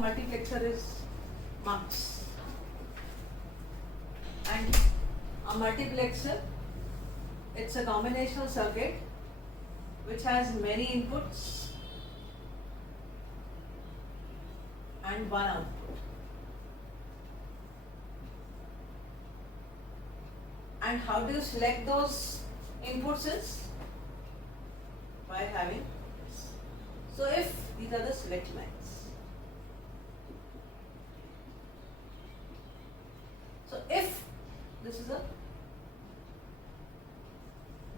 of multiplexer is mux. And a multiplexer, it's a combinational circuit which has many inputs and one output. And how do you select those inputs is by having this. So if these are the select lines. So if this is a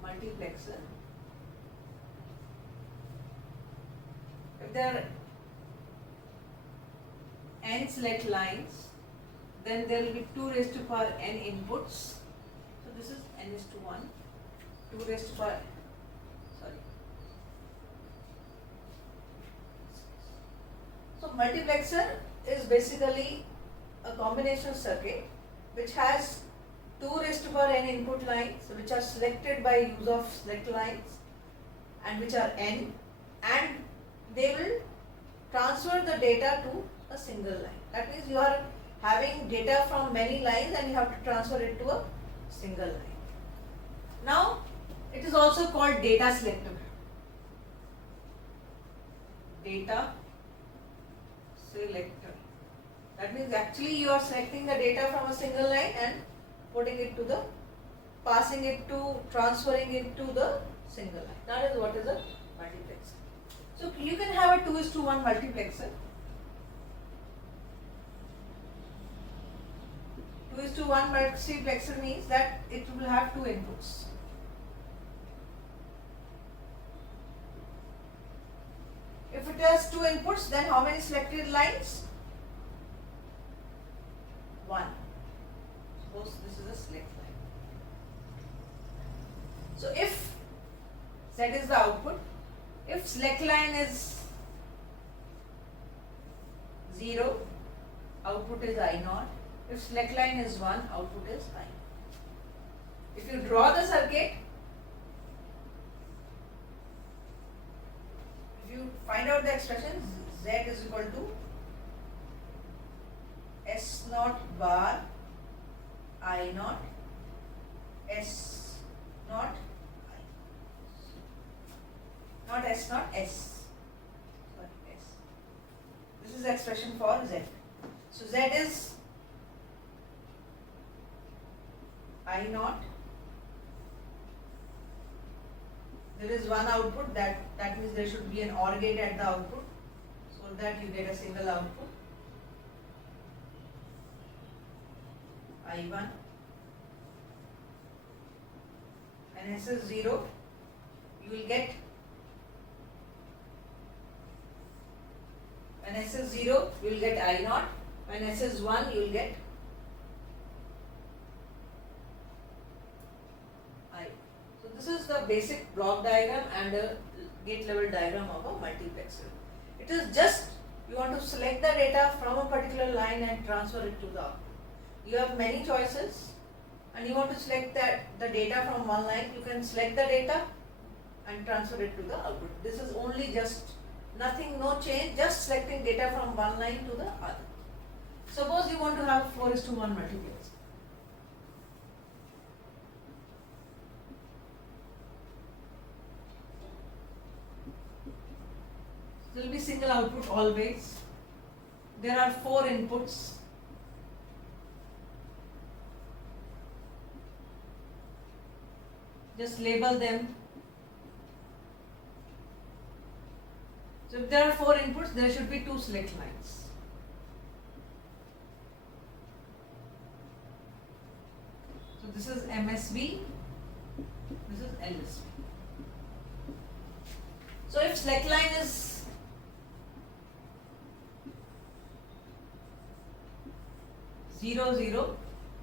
multiplexer, if there are n select lines, then there will be 2 raised to power n inputs. So this is n is to 1, 2 raised to power, So multiplexer is basically a combinational circuit which has 2 raised to power n input lines which are selected by use of select lines and which are n, and they will transfer the data to a single line. That means you are having data from many lines and you have to transfer it to a single line. Now it is also called data selector. Data selector. That means actually you are selecting the data from a single line and putting it to the, passing it to, transferring it to the single line. That is what is a multiplexer. So you can have a 2:1 multiplexer. 2:1 multiplexer means that it will have 2 inputs. If it has 2 inputs, then how many selected lines? 1. Suppose this is a select line. So if Z is the output, if select line is 0, output is I0. If select line is 1, output is I. If you draw the circuit, if you find out the expression, Z is equal to S0 bar I0 S0 I. Not S0, S. Sorry, S. This is the expression for Z. So Z is I0. There is one output, that means there should be an OR gate at the output so that you get a single output. I1 and S is 0, you will get, when S is 0 you will get I0, when S is 1 you will get I. So this is the basic block diagram and a gate level diagram of a multiplexer. It is just you want to select the data from a particular line and transfer it to the output. You have many choices and you want to select the data from one line, you can select the data and transfer it to the output. This is only just nothing, no change, just selecting data from one line to the other. Suppose you want to have 4:1 multiplexer. There will be single output always. There are 4 inputs. Just label them. So if there are 4 inputs, there should be 2 select lines. So this is MSB, this is LSB. So if select line is zero, 0,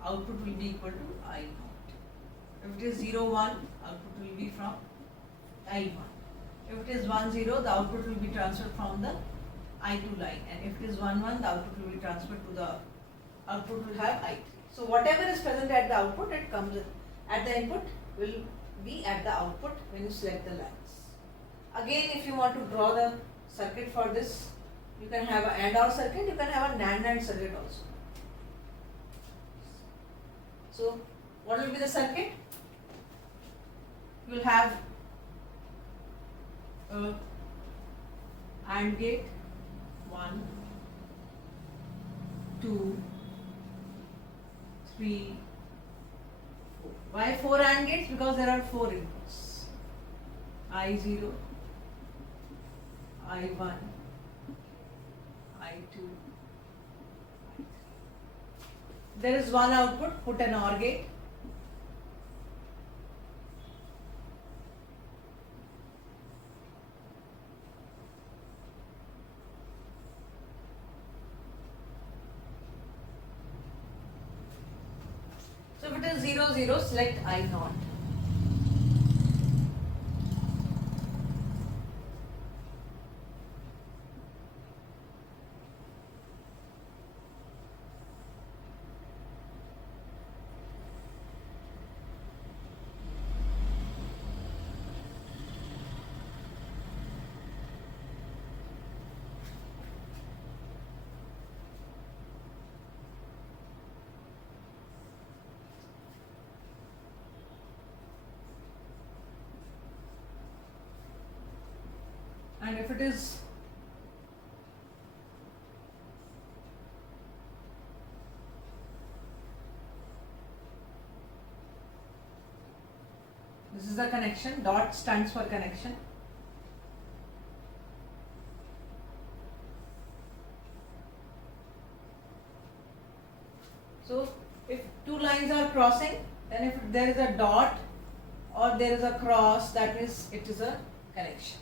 output will be equal to I0. If it is 0, 1, output will be from I1. If it is 1, 0, the output will be transferred from the I2 line. And if it is 1, 1, the output will be transferred to the output will have I3. So whatever is present at the output, it comes at the input will be at the output when you select the lines. Again, if you want to draw the circuit for this, You can have an AND OR circuit, you can have a NAND circuit also. So what will be the circuit? You will have a AND gate 1, 2, 3, 4. Why 4 AND gates? Because there are 4 inputs. I0, I1, I2, I3. There is one output, put an OR gate. So if it is 0, 0, select I0. And if it is this is the connection, dot stands for connection. So if two lines are crossing, then if there is a dot or there is a cross, that means it is a connection.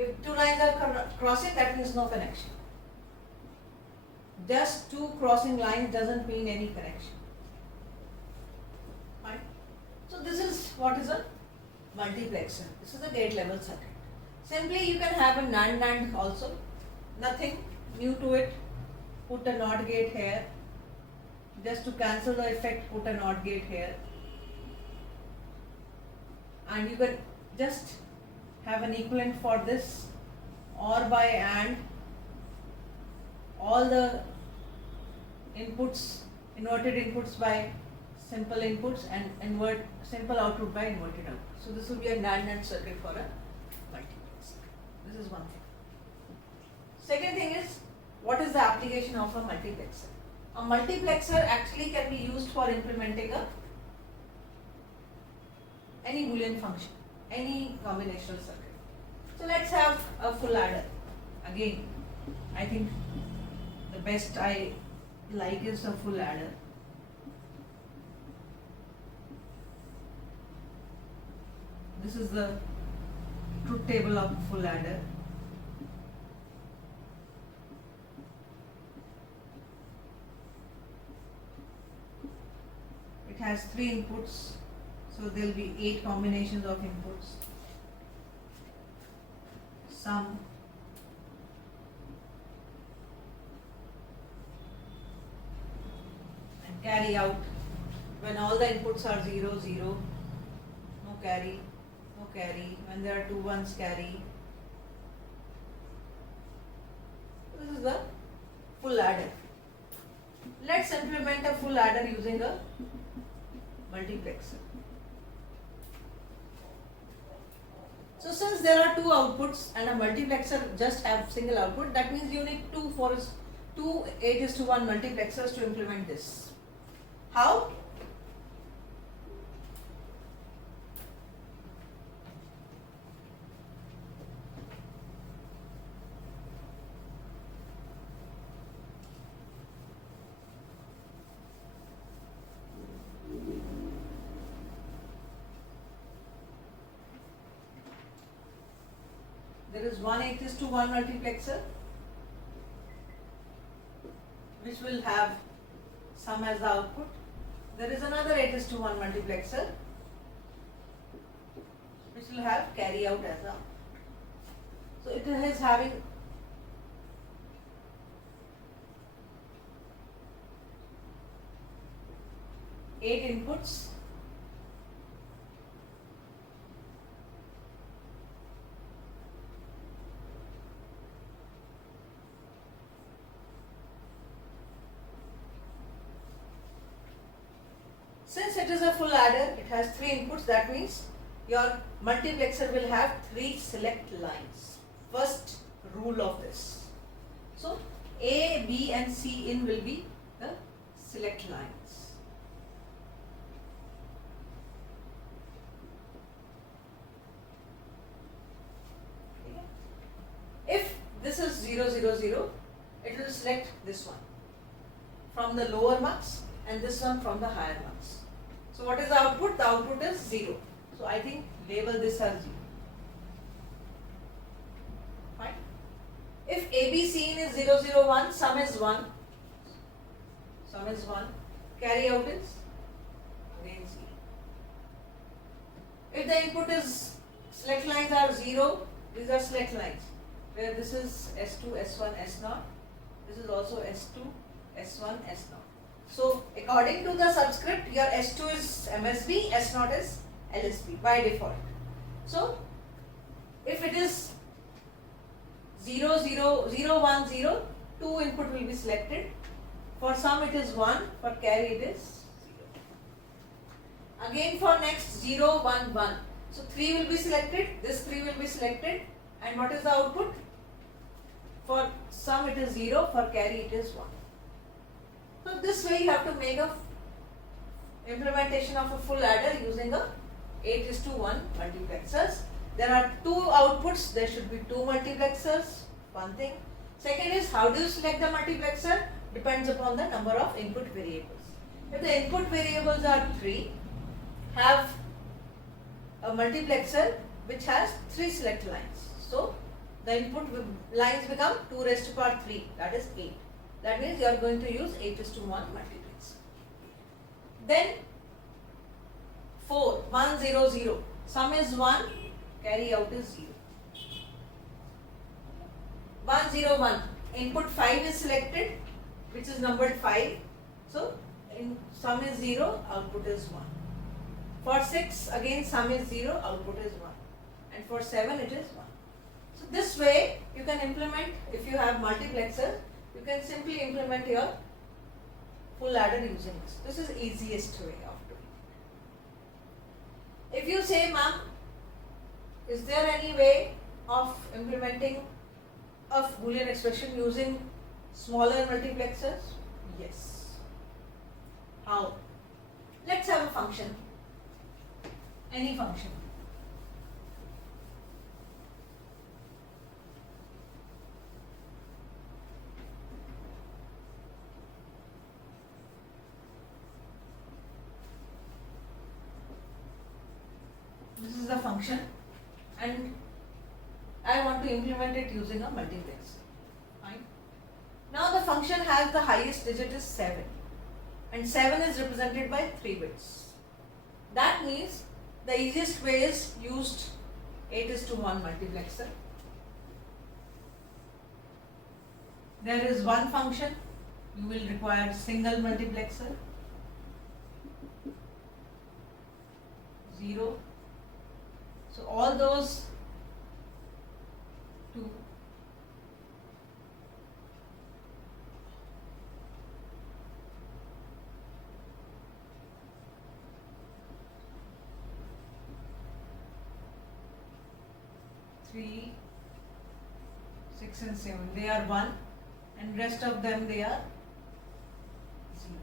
If two lines are crossing, that means no connection. Just two crossing lines doesn't mean any connection. Fine. So this is what is a multiplexer. This is a gate level circuit. Simply you can have a NAND also. Nothing new to it. Put a NOT gate here. Just to cancel the effect, put a NOT gate here. And you can just have an equivalent for this, or by AND all the inputs, inverted inputs by simple inputs, and simple output by inverted output. So this will be a NAND circuit for a multiplexer. This is one thing. Second thing is, what is the application of a multiplexer? A multiplexer actually can be used for implementing any Boolean function, any combinational circuit. So let's have a full adder. Again, I think the best I like is a full adder. This is the truth table of full adder. It has 3 inputs, so there will be 8 combinations of inputs. Sum, and carry out. When all the inputs are 0, 0, no carry, no carry. When there are 2 ones, carry. This is the full adder. Let's implement a full adder using a multiplexer. So since there are 2 outputs and a multiplexer just have single output, that means you need two 8:1 multiplexers to implement this. How? There is one 8:1 multiplexer which will have sum as the output. There is another 8:1 multiplexer which will have carry out as the output. So it is having eight inputs. Since it is a full adder, it has 3 inputs. That means your multiplexer will have 3 select lines. First rule of this. So A, B and C in will be the select lines. If this is 0, 0, 0, it will select this one from the lower marks and this one from the higher marks. So what is the output? The output is 0. So I think label this as 0. Fine. If ABC in is 0, 0, 1, sum is 1. Sum is 1. Carry out is again 0. If the input is select lines are 0, these are select lines. Where this is S2, S1, S0. This is also S2, S1, S0. So according to the subscript, your S2 is MSB, S0 is LSB by default. So if it is 0, 0, 0, 1, 0, 2 input will be selected. For sum it is 1, for carry it is 0. Again for next 0, 1, 1. So 3 will be selected, this 3 will be selected, and what is the output? For sum it is 0, for carry it is 1. So this way you have to make a implementation of a full adder using a 8:1 multiplexers. There are 2 outputs, there should be 2 multiplexers, one thing. Second is, how do you select the multiplexer? Depends upon the number of input variables. If the input variables are 3, have a multiplexer which has 3 select lines. So the input lines become 2 raised to power 3, that is 8. That means you are going to use 8:1 multiplexer. Then 4, 1, 0, 0. Sum is 1, carry out is 0. 1, 0, 1. Input 5 is selected, which is numbered 5. So sum is 0, output is 1. For 6, again sum is 0, output is 1. And for 7, it is 1. So this way you can implement, if you have multiplexer, you can simply implement your full adder using this. This is easiest way of doing it. If you say, ma'am, is there any way of implementing a Boolean expression using smaller multiplexers? Yes. How? Let's have a function. Any function. This is the function and I want to implement it using a multiplexer. Fine. Now the function has the highest digit is 7 and 7 is represented by 3 bits. That means the easiest way is used 8:1 multiplexer. There is one function, you will require single multiplexer, 0. So all those 2. Three, 6 and 7, they are 1 and rest of them they are 0.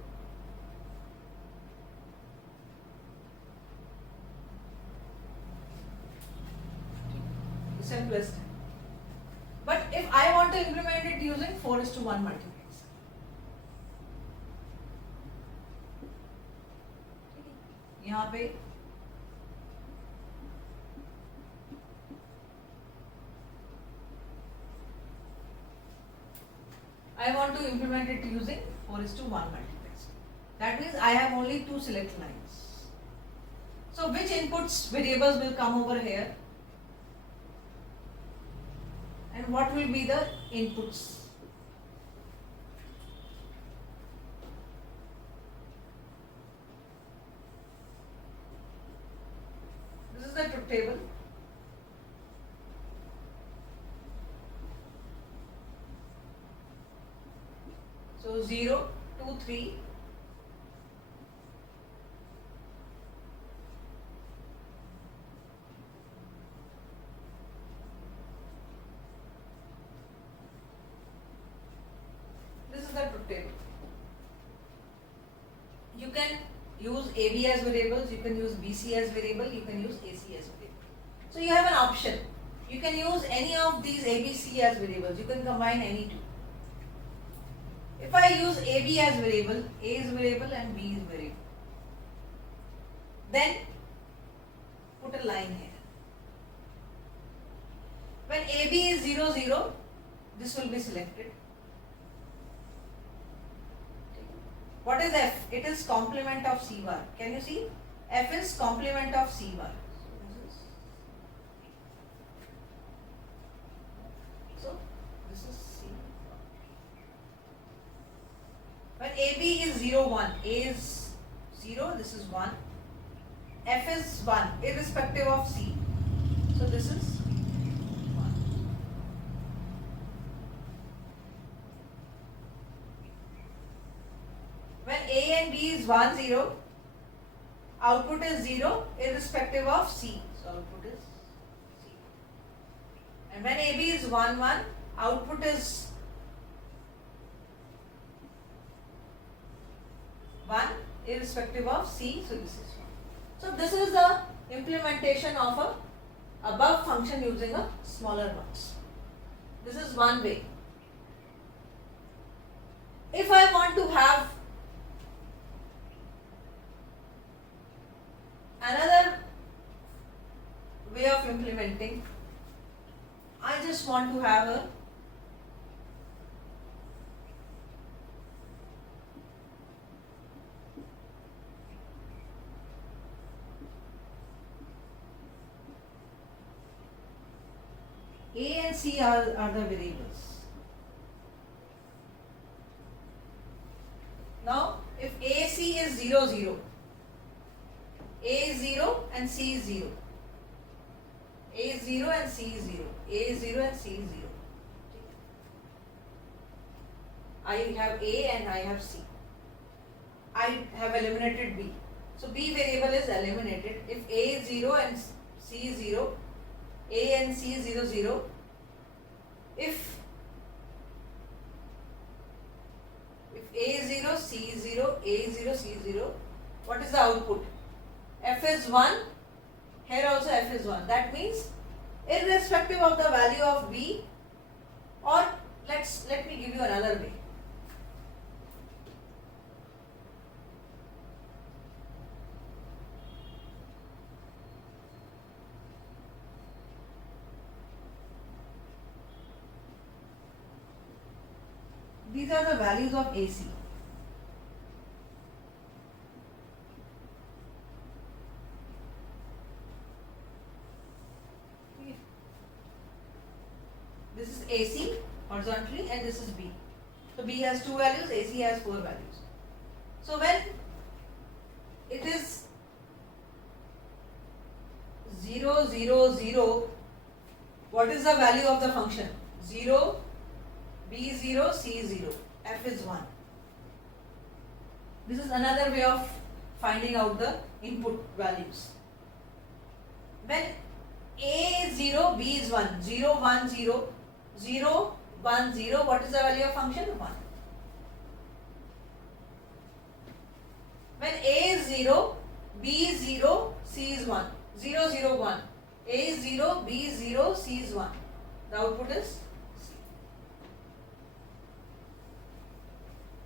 Simplest. But if I want to implement it using 4:1 multiplexer, यहाँ पे I want to implement it using 4:1 multiplexer. That means I have only 2 select lines. So which inputs variables will come over here? And what will be the inputs? This is the truth table. So 0, 2, 3, can use AB as variables, you can use BC as variable, you can use AC as variable. So you have an option. You can use any of these ABC as variables. You can combine any two. If I use AB as variable, A is variable and B is variable. Then put a line here. When AB is 0, 0, this will be selected. What is F? It is complement of C bar. Can you see? F is complement of C bar. So this is C. When AB is 0, 1, A is 0, this is 1. F is 1, irrespective of C. So this is 1. When A and B is 1, 0, output is 0, irrespective of C. So output is 0. And when AB is 1, 1, output is 1, irrespective of C. So this is 1. So this is the implementation of a above function using a smaller ones. This is one way. If I want to have another way of implementing, I just want to have a A and C are the variables. Now, if AC is 0, 0, A is 0 and C is 0. A is 0 and C is 0. A is 0 and C is 0. I have A and I have C. I have eliminated B. So B variable is eliminated. If A is 0 and C is 0, A and C is 0, 0. If A is 0, C is 0, A is 0, C is 0, what is the output? F is 1, here also F is 1. That means irrespective of the value of B, or let me give you another way. These are the values of AC. This is AC horizontally and this is B. So B has 2 values, AC has 4 values. So when it is 0, 0, 0, what is the value of the function? 0, B is 0, C is 0, F is 1. This is another way of finding out the input values. When A is 0, B is 1, 0, 1, 0, 0, 1, 0, what is the value of function? 1. When A is 0, B is 0, C is 1, 0, 0, 1. A is 0, B is 0, C is 1. The output is C.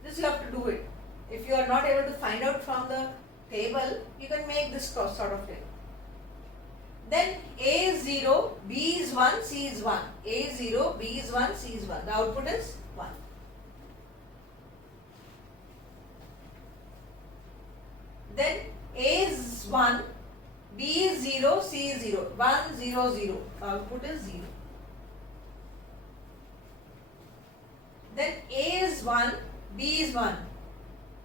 This you have to do it. If you are not able to find out from the table, you can make this sort of table. Then A is 0, B is 1, C is 1. A is 0, B is 1, C is 1. The output is 1. Then A is 1, B is 0, C is 0. 1, 0, 0. The output is 0. Then A is 1, B is 1.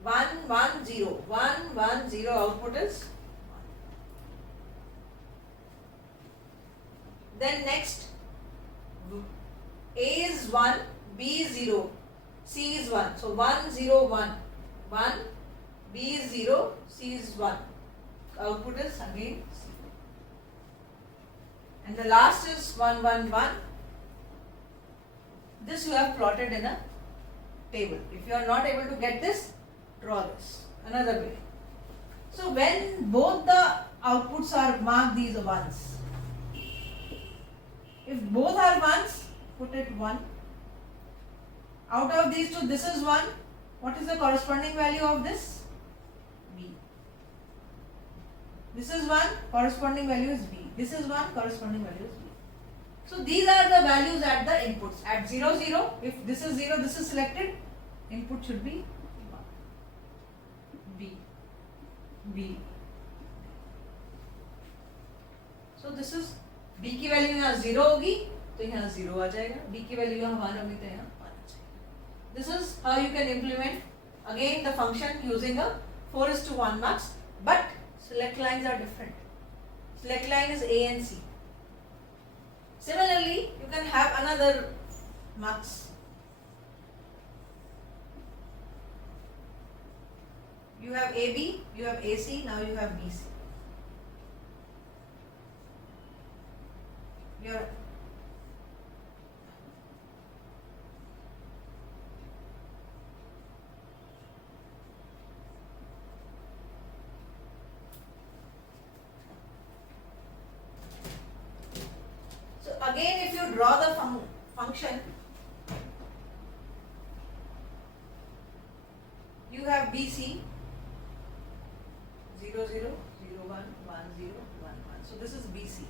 1, 1, 0. 1, 1, 0. Output is 1. Then next, A is 1, B is 0, C is 1. So 1, 0, 1. 1, B is 0, C is 1. Output is again C. And the last is 1, 1, 1. This you have plotted in a table. If you are not able to get this, draw this. Another way. So when both the outputs are marked these ones, if both are ones, put it 1. Out of these two, this is 1. What is the corresponding value of this? B. This is 1, corresponding value is B. This is 1, corresponding value is B. So these are the values at the inputs. At 0, 0, if this is 0, this is selected, input should be 1. B. B. So this is B की value यहाँ 0 होगी तो यहाँ 0 आ जाएगा, B की value यहाँ 1 होगी तो यहाँ 1 आ जाएगा. This is how you can implement again the function using a 4:1 mux, but select lines are different. Select line is A and C. Similarly, you can have another mux. You have AB, you have AC, now you have BC. Your so again, if you draw the function, you have BC 0 0 0 1 1 0 1 1. So this is BC.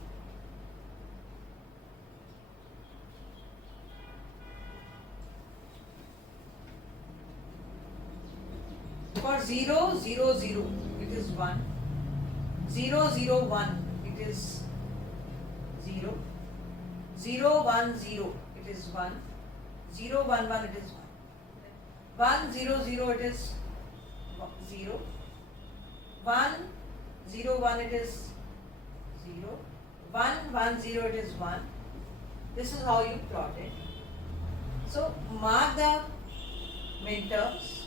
For 0 0 0 it is 1, 0 0 1 it is 0, 0 1 0 it is 1, 0 1 1 it is 1, 1 0 0 it is 0, 1 0 1 it is 0, 1 1 0 it is 1. This is how you plot it. So mark the minterms.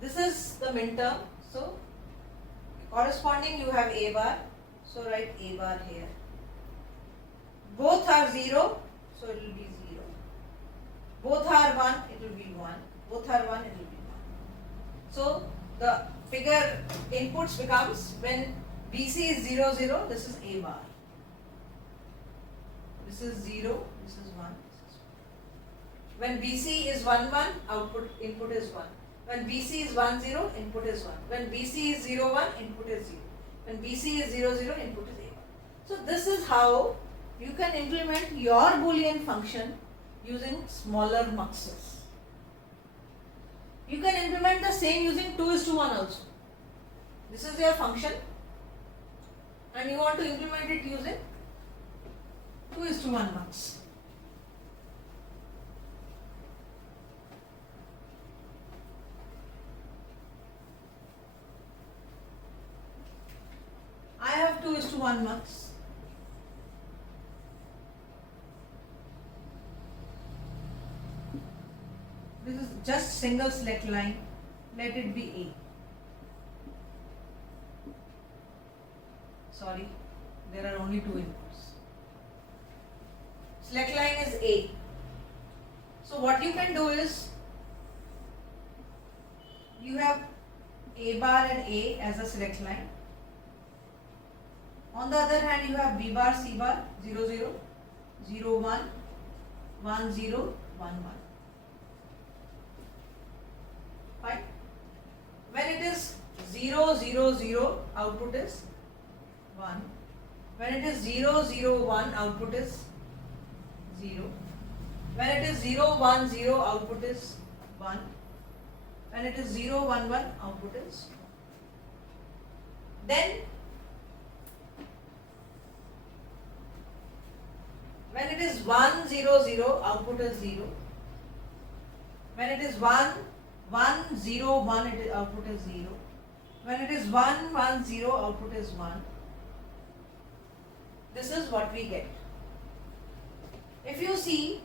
This is the minterm. So corresponding you have A bar. So write A bar here. Both are 0. So it will be 0. Both are 1. It will be 1. Both are 1. It will be 1. So the figure inputs becomes when BC is 0 0. This is A bar. This is 0. This is 1. This is 1. When BC is 1 1, input is 1. When BC is 1 0, input is 1. When BC is 0 1, input is 0. When BC is 0 0, input is A1. So this is how you can implement your Boolean function using smaller muxes. You can implement the same using 2:1 also. This is your function and you want to implement it using 2:1 mux. I have 2:1 mux. This is just single select line. Let it be A. Sorry, there are only 2 inputs. Select line is A. So what you can do is you have A bar and A as a select line. On the other hand, you have B bar, C bar, 0 0, 0 1, 1 0, 1 1. Fine. When it is 0 0 0, output is 1. When it is 0 0 1, output is 0. When it is 0 1 0, output is 1. When it is 0 1 1, output is 1. Then when it is 1 0 0, output is 0. When it is 1 1 0 1, output is 0. When it is 1 1 0, output is 1. This is what we get. If you see,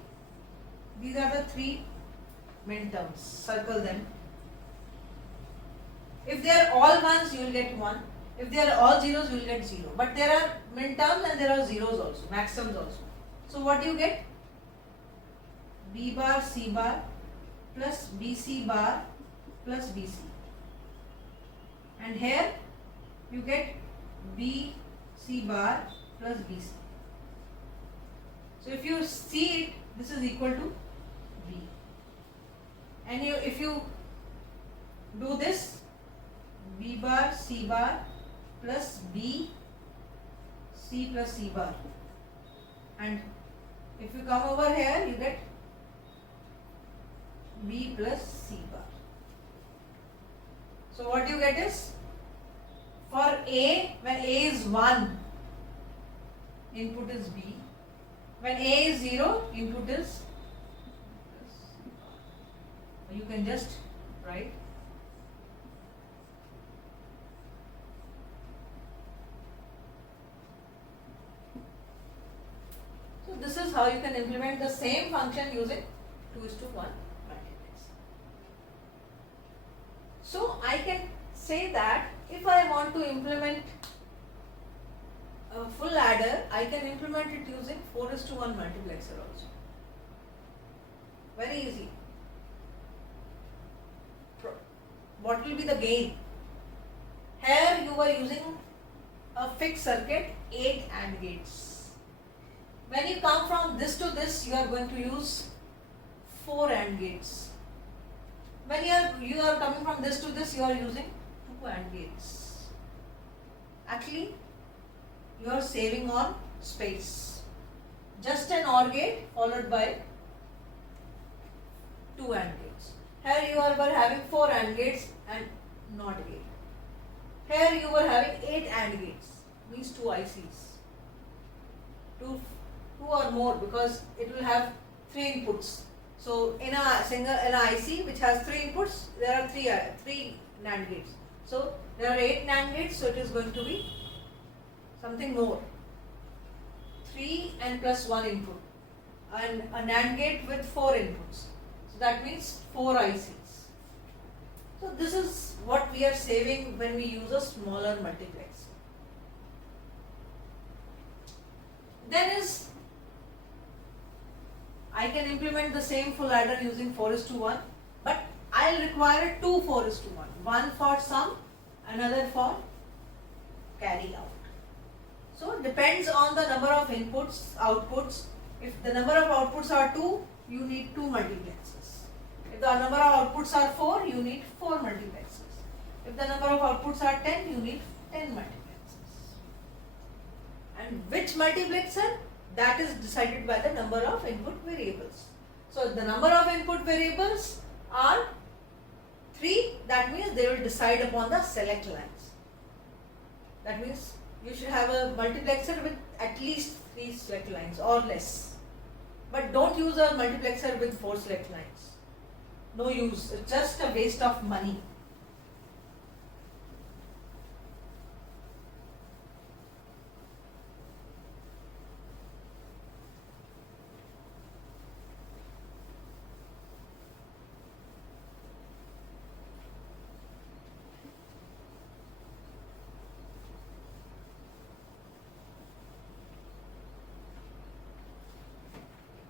these are the 3 minterms. Circle them. If they are all 1s, you will get 1. If they are all 0s, you will get 0. But there are minterms and there are zeros also, maxims also. So what do you get? B bar, C bar plus BC bar plus BC. and here you get B C bar plus BC. So if you see it, this is equal to B. And if you do this, B bar C bar plus B C plus C bar, and if you come over here you get B plus C bar. So what you get is, for A, when A is 1, input is B. When A is 0, input is, you can just write so this is how you can implement the same function using 2:1 multiplex. So I can say that if I want to implement a full adder, I can implement it using 4:1 multiplexer also. Very easy. What will be the gain? Here you were using a fixed circuit, 8 AND gates. When you come from this to this, you are going to use 4 AND gates. When you are coming from this to this, you are using 2 AND gates. Actually, you are saving on space. Just an OR gate followed by 2 AND gates. Here you were having 4 AND gates and NOT gate. Here you were having 8 AND gates, means 2 ICs. Two or more, because it will have 3 inputs. So in an IC which has 3 inputs, there are 3 NAND gates. So there are 8 NAND gates, so it is going to be something more. 3 and plus 1 input, and a NAND gate with 4 inputs. So that means 4 ICs. So this is what we are saving when we use a smaller multiplex. Then I can implement the same full adder using 4:1, but I'll require 2 4:1. One for sum, another for carry out. So depends on the number of inputs, outputs. If the number of outputs are 2, you need 2 multiplexers. If the number of outputs are 4, you need 4 multiplexers. If the number of outputs are 10, you need 10 multiplexers. And which multiplexer? That is decided by the number of input variables. So the number of input variables are 3. That means they will decide upon the select lines. That means you should have a multiplexer with at least 3 select lines or less. But don't use a multiplexer with 4 select lines. No use. It's just a waste of money.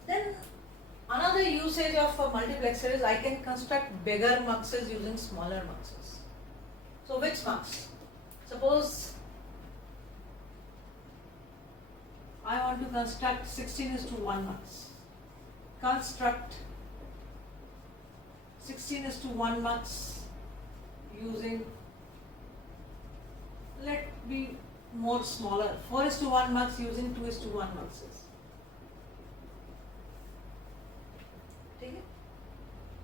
Then another usage of a multiplexer is I can construct bigger muxes using smaller muxes. So which mux? Suppose I want to construct 16:1 mux. Construct 16:1 mux using, let be more smaller, 4:1 mux using 2:1 muxes.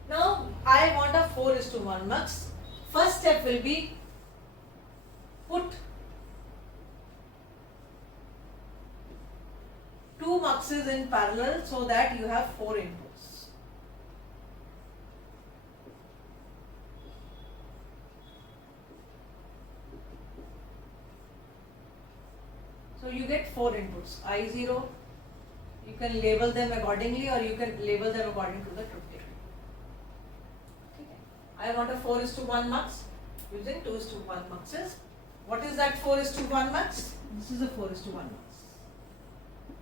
Now I want a 4:1 mux. First step will be put 2 muxes in parallel so that you have 4 inputs. So you get 4 inputs. I0, you can label them accordingly, or you can label them according to the truth table. I want a 4:1 mux using 2:1 muxes. What is that 4:1 mux? This is a 4:1 mux.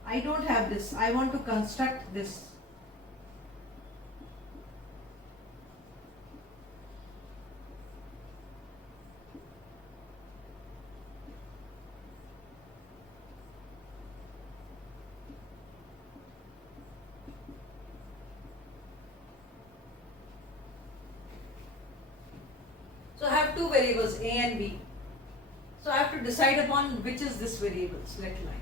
I don't have this. I want to construct this. have two variables A and B. So I have to decide upon which is this variable, select line.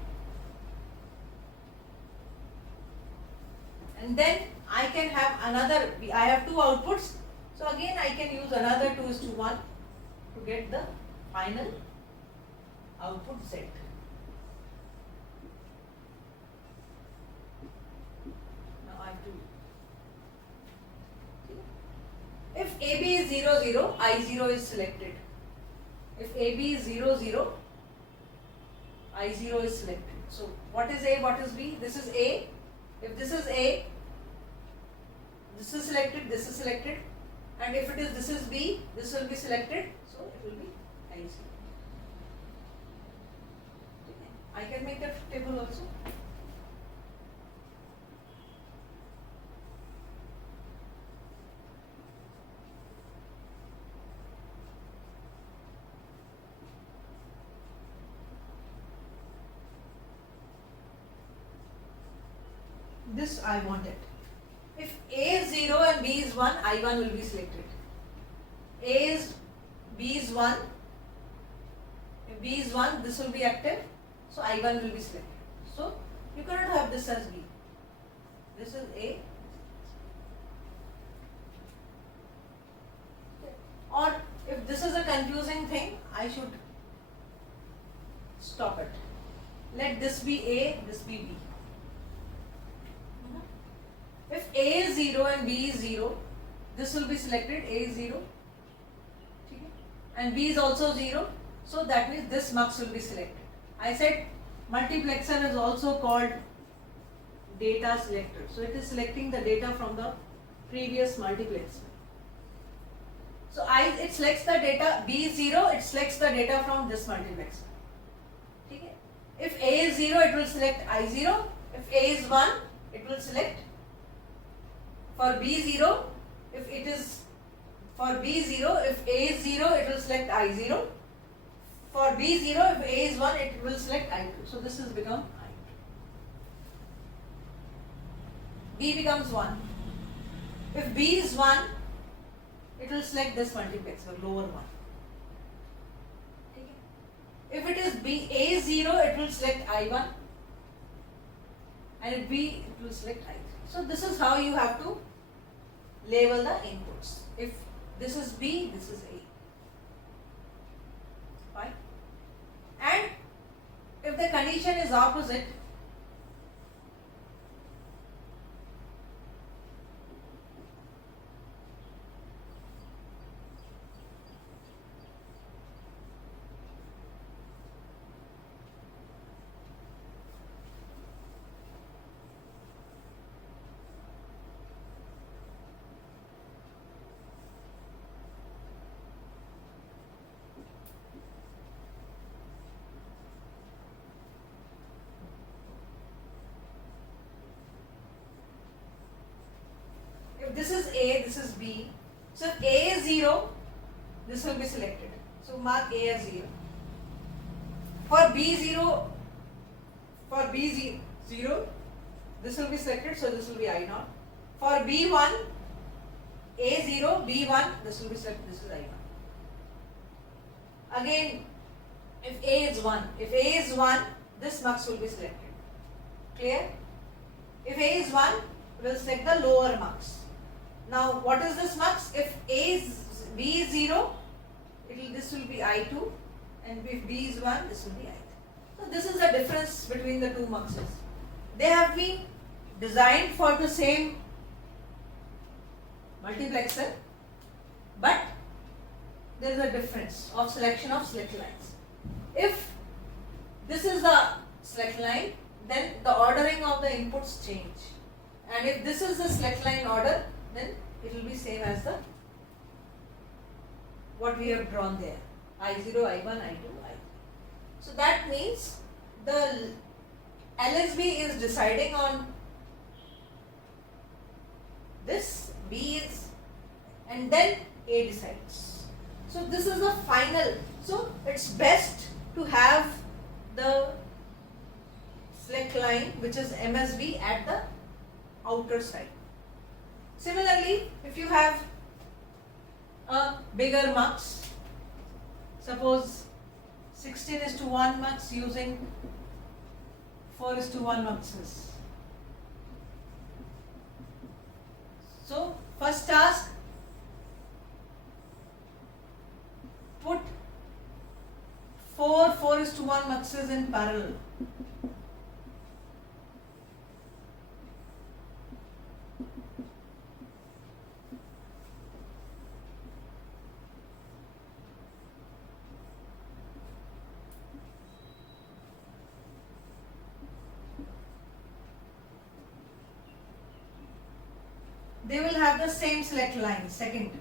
And then I can have another, I have two outputs. So again I can use another 2:1 to get the final output Z. Now I have to, if AB is 0, 0, I0 is selected. If AB is 0, 0, I0 is selected. So what is A, what is B? This is A. If this is A, this is selected, this is selected. And if it is, this is B, this will be selected. So it will be I0. I can make that table also. This I want it. If A is 0 and B is 1, I1 will be selected. A is, B is 1. If B is 1, this will be active. So I1 will be selected. So you cannot have this as B. This is A. Or if this is a confusing thing, I should stop it. Let this be A, this be B. If A is 0 and B is 0, this will be selected, A is 0, and B is also 0, so that means this mux will be selected. I said multiplexer is also called data selector, so it is selecting the data from the previous multiplexer. So it selects the data, B is 0, it selects the data from this multiplexer. If A is 0, it will select I0, if A is 1, it will select. For B0, if it is, for B0, if A is 0, it will select I0. For B0, if A is 1, it will select I2. So this has become I2. B becomes 1. If B is 1, it will select this multiplexer, lower one. If it is B, A is 0, it will select I1. And if B, it will select I3. So this is how you have to label the inputs. If this is B, this is A. Fine. And if the condition is opposite, this is A, this is B. So if A is 0, this will be selected. So mark A as 0. For B0, this will be selected, so this will be I0. For B1, A0, B1, this will be selected, this is I1. Again, if A is 1, this mux will be selected. Clear? If A is 1, we will select the lower mux. Now, what is this mux? If B is 0, this will be I2, and if B is 1, this will be I3. So, this is the difference between the two muxes. They have been designed for the same multiplexer, but there is a difference of selection of select lines. If this is the select line, then the ordering of the inputs change. And if this is the select line order, then it will be same as the what we have drawn there, I0, I1, I2, I3. So that means the LSB is deciding on this, B is, and then A decides. So this is the final. So it's best to have the select line, which is MSB, at the outer side. Similarly, if you have a bigger mux, suppose 16:1 mux using 4:1 muxes. So first task, put 4:1 muxes in parallel. They will have the same select lines. Second,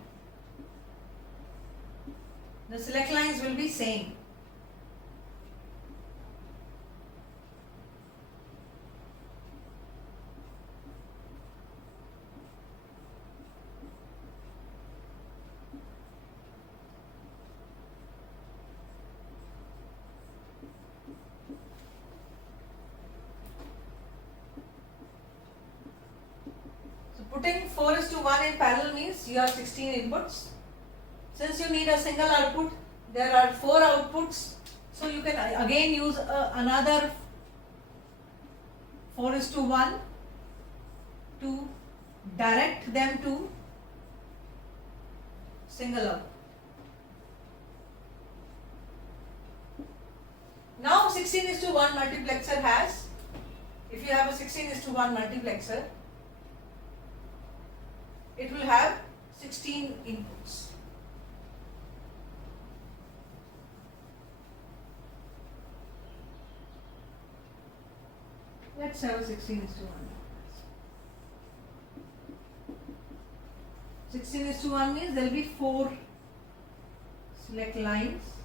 the select lines will be same. Putting 4:1 in parallel means you have 16 inputs. Since you need a single output, there are 4 outputs. So you can again use another 4:1 to direct them to single output. Now 16:1 multiplexer has, if you have a 16:1 multiplexer, it will have 16 inputs. Let's have a 16:1. 16:1 means there will be 4 select lines.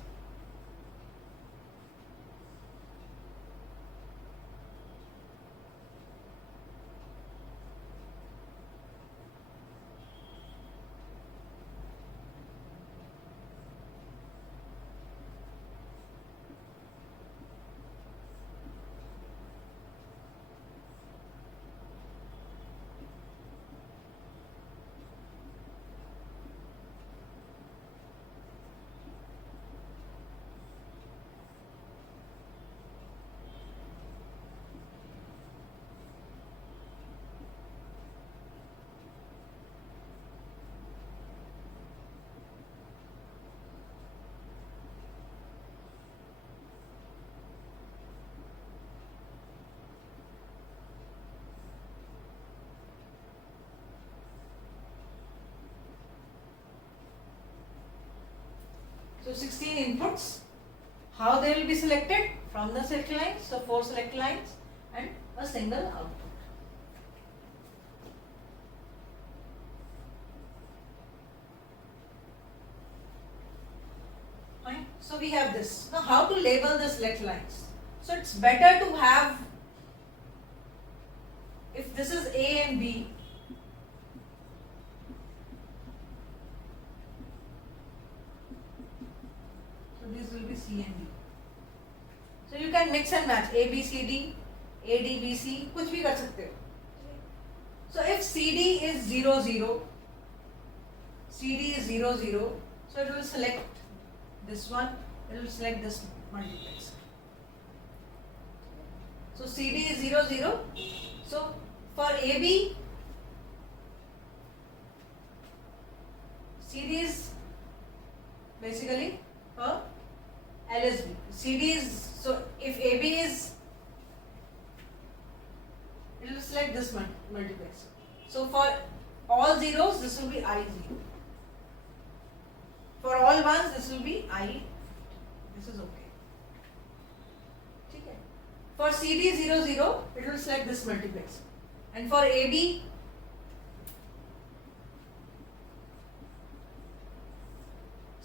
So 16 inputs. How they will be selected? From the select lines. So 4 select lines and a single output. Fine. So we have this. Now how to label the select lines? So it's better to have, if this is A and B, this will be C and D. So you can mix and match A, B, C, D, A, D, B, C, कुछ भी कर सकते हो. So if CD is 0, 0, CD is 0, 0, so it will select this one, it will select this multiplexer. So CD is 0, 0. So for AB, CD is basically for LSB. CD is, so if AB is, it will select this multiplexer. So for all zeros, this will be I0. For all ones, this will be I. This is okay. Okay. For CD 0, 0, it will select this multiplexer. And for AB,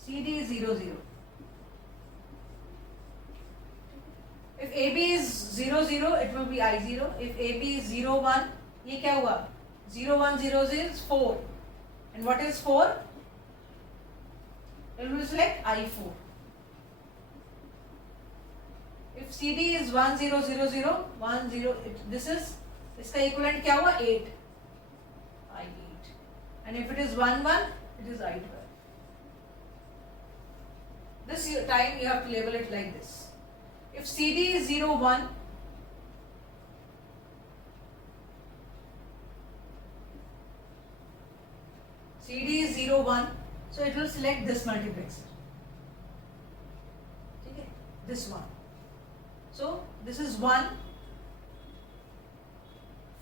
CD is 0, 0. If AB is 0, 0, it will be I0. If AB is 0, 1, ये क्या हुआ? 0, 1, 0 is 4. And what is 4? It will select I4. If CD is 1, 0, 0, 0, 1, 0, this is, इसका equivalent क्या हुआ? 8. I8. And if it is 1, 1, it is I12. this time you have to label it like this. If CD is 0, 1, CD is 0, 1, so it will select this multiplexer. Okay, this one. So this is 1,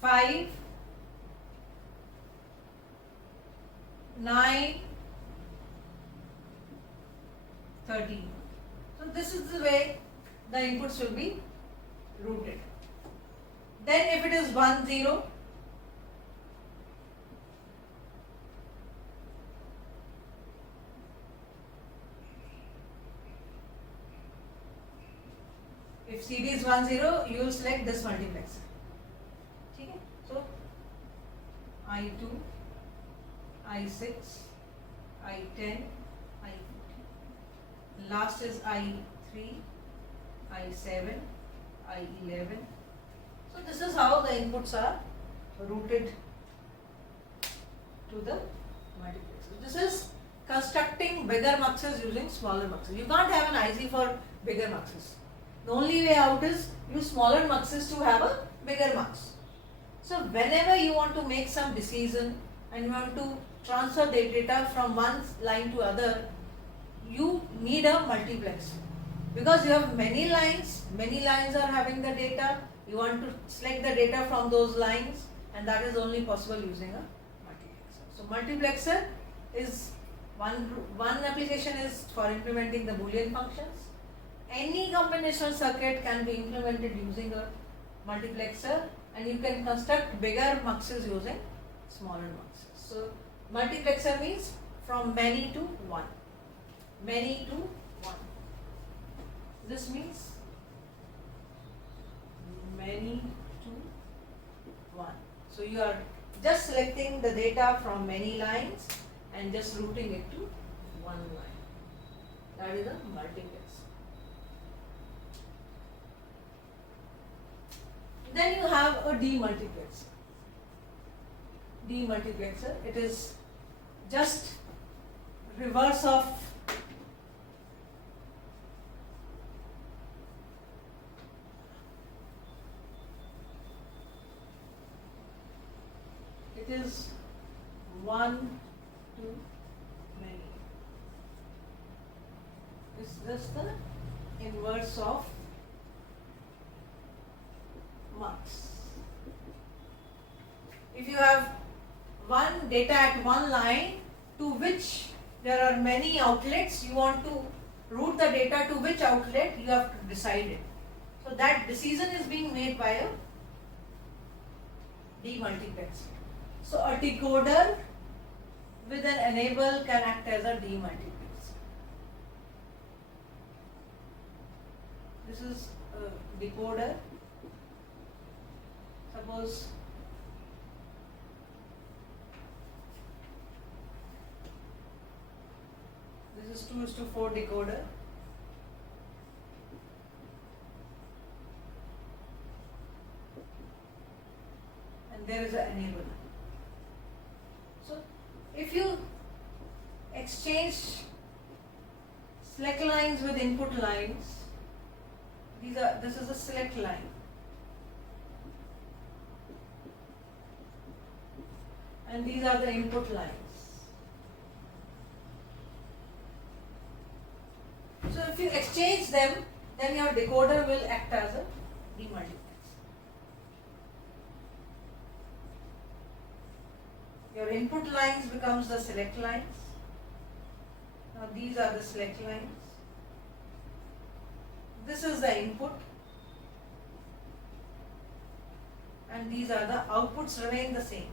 5, 9, 13. So this is the way the inputs will be routed. Then if it is 1, 0, if CD is 1, 0, you will select this multiplexer. Okay? So I2, I6, I10, I14. Last is I3, I7, I11. So this is how the inputs are routed to the multiplexer. This is constructing bigger muxes using smaller muxes. You can't have an IC for bigger muxes. The only way out is use smaller muxes to have a bigger mux. So whenever you want to make some decision and you want to transfer the data from one line to other, you need a multiplexer. Because you have many lines are having the data, you want to select the data from those lines, and that is only possible using a multiplexer. So multiplexer is one application is for implementing the Boolean functions. Any combinational circuit can be implemented using a multiplexer, and you can construct bigger muxes using smaller muxes. So multiplexer means from many to one. Many to one. This means many to one. So you are just selecting the data from many lines and just routing it to one line. That is a multiplexer. Then you have a de-multiplexer. De-multiplexer, it is just reverse of it is one to many. It's just the inverse of mux. If you have one data at one line to which there are many outlets, you want to route the data to which outlet, you have to decide it. So that decision is being made by a de-multiplexer. So a decoder with an enable can act as a de-multiplexer. This is a decoder. Suppose this is 2:4 decoder. And there is an enable. So if you exchange select lines with input lines, this is a select line. And these are the input lines. So if you exchange them, then your decoder will act as a de-multiplexer. Your input lines becomes the select lines. Now these are the select lines. This is the input. And these are the outputs remain the same.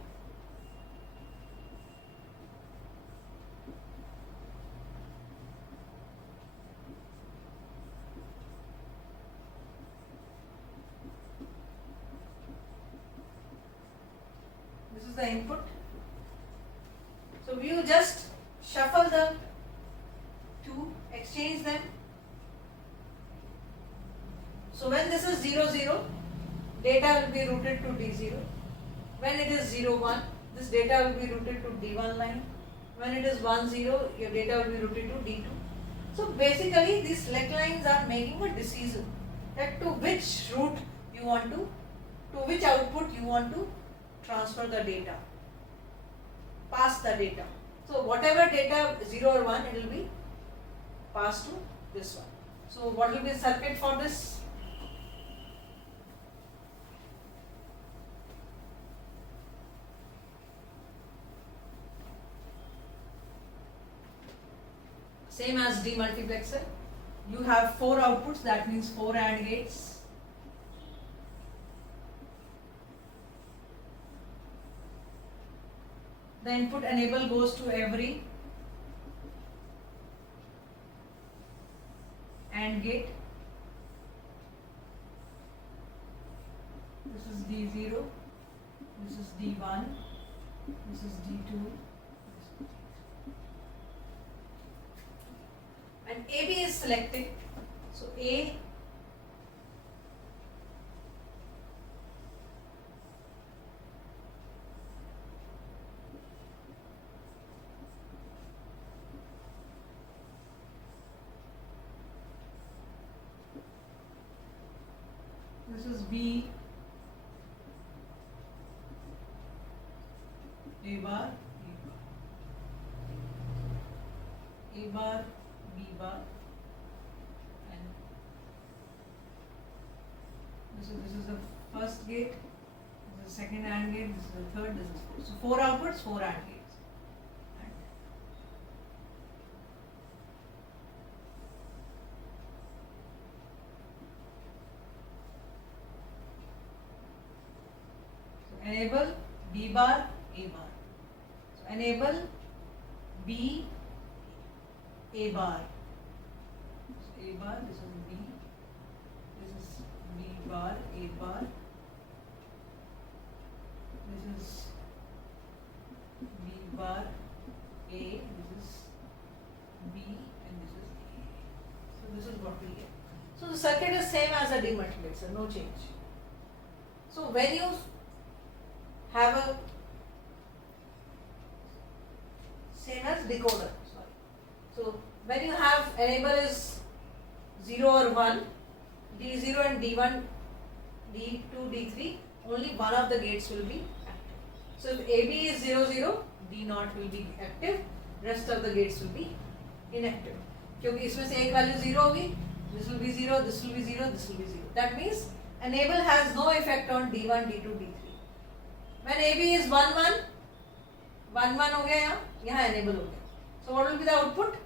The input. So you just shuffle the two, exchange them. So when this is 0, 0, data will be routed to D0. When it is 0, 1, this data will be routed to D1 line. When it is 1, 0, your data will be routed to D2. So basically these select lines are making a decision that to which route you want to which output you want to transfer the data, pass the data. So whatever data 0 or 1, it will be passed to this one. So what will be the circuit for this? Same as de-multiplexer. You have 4 outputs, that means 4 AND gates. The input enable goes to every AND gate. This is D0, this is D1, this is D2, and AB is selected. So A, this is B, A bar, A bar, B bar, and this is the first gate, this is the second AND gate, this is the third, this is fourth. So 4 outputs, 4 AND gates. Enable B bar, A bar. So enable B, A bar. So A bar, this is B. This is B bar, A bar. This is B bar, A. This is B, and this is A. So this is what we get. So the circuit is same as a de-multiplexer, no change. So when you have a same as decoder. Sorry. So when you have enable is 0 or 1, D0 and D1, D2, D3, only one of the gates will be active. So if AB is 0, 0, D0 will be active, rest of the gates will be inactive. क्योंकि इसमें से एक value 0 होगी, this will be 0, this will be 0, this will be 0. That means enable has no effect on D1, D2, D3. When AB is 1, 1, 1, 1 हो गया यहाँ enable हो गया. So what will be the output?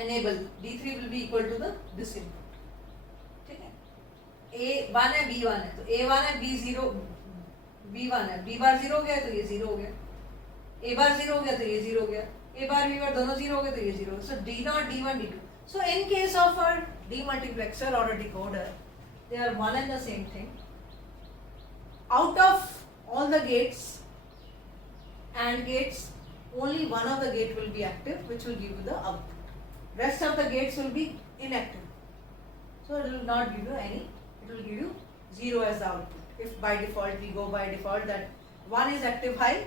Enable. D3 will be equal to this input. ठीक है? A1 है B1 है तो A1 है B0 B1 है B बार 0 हो गया तो ये 0 हो गया. A बार 0 हो गया तो ये 0 हो गया. A बार B बार दोनों 0 हो गए तो ये 0 हो गया. So D0, D1, D2. So in case of a de-multiplexer or a decoder, they are one and the same thing. Out of all the gates and gates, only one of the gate will be active, which will give you the output. Rest of the gates will be inactive. So it will not give you any, it will give you 0 as the output. If by default we go by default that 1 is active high,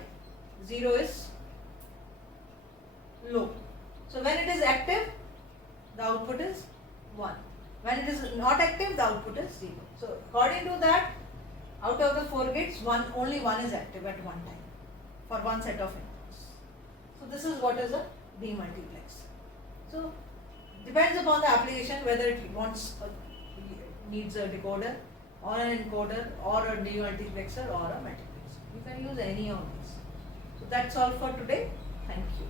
0 is low. So when it is active, the output is 1. When it is not active, the output is 0. So according to that, out of the 4 gates, only one is active at one time for one set of inputs. So this is what is a de-multiplexer. So depends upon the application whether it needs a decoder or an encoder or a de-multiplexer or a multiplexer. You can use any of these. So that's all for today. Thank you.